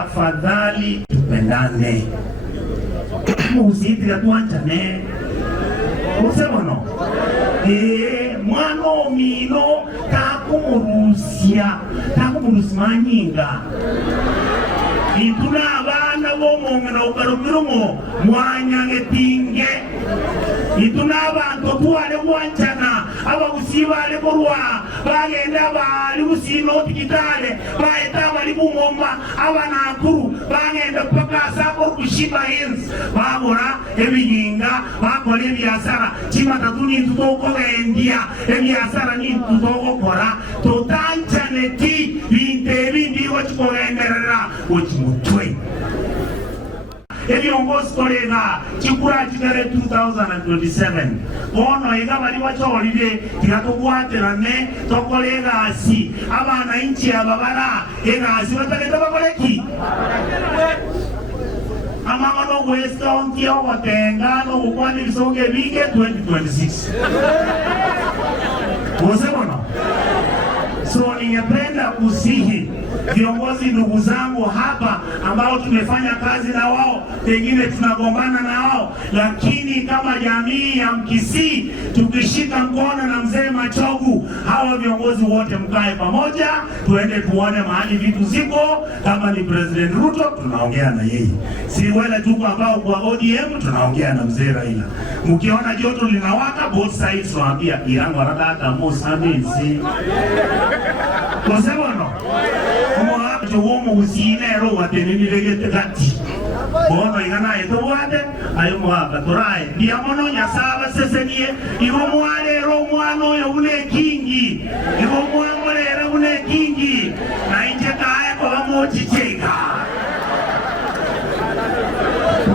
tafadhali tupendane. Usitira tuanchane. Usebono. Mwana mino takumurusia manyinga. Ituna abana bomongena ukarumirumo mwanyange tinge. Ituna abantu tuwale wanchana abagusibale borwa bagenda bali busino tikitale baeta bali bumomba abanakuru bagenda paka sako kushiba hins babora ebinyinga bakole byasara chimatatuni tutoko endia ebyasara ni tutoko kora totanchane ti bindi wachikoenderera uchimutwe. Ebiongozi kolega chikura chikare 2027 bono ega bali wachorire tikatubwaterane tokolega asi abana inchi ababara ega asi bataleta bakoleki amangano gwesta onkia watengano ukwani bisonge bige 2026 Mosebono. So ningependa kusihi viongozi ndugu zangu hapa ambao tumefanya kazi na wao, pengine tunagombana na wao, lakini kama jamii ya Mkisii tukishika mkono na mzee Machogu, hawa viongozi wote mkae pamoja, tuende tuone mahali vitu ziko. Kama ni President Ruto tunaongea na yeye, si wale tuko ambao kwa ODM tunaongea na mzee Raila. Mkiona joto linawaka both sides waambia irango haraka Mosambisi. Kwa sababu Jomo usinero watenini legete gati. Bono igana eto wade ayo mwaka torae. Diamono nyasaba sesenie igo mwale ro mwano ya ule kingi. Igo mwangole ra ule kingi. Na inje kae kwa mochi cheka.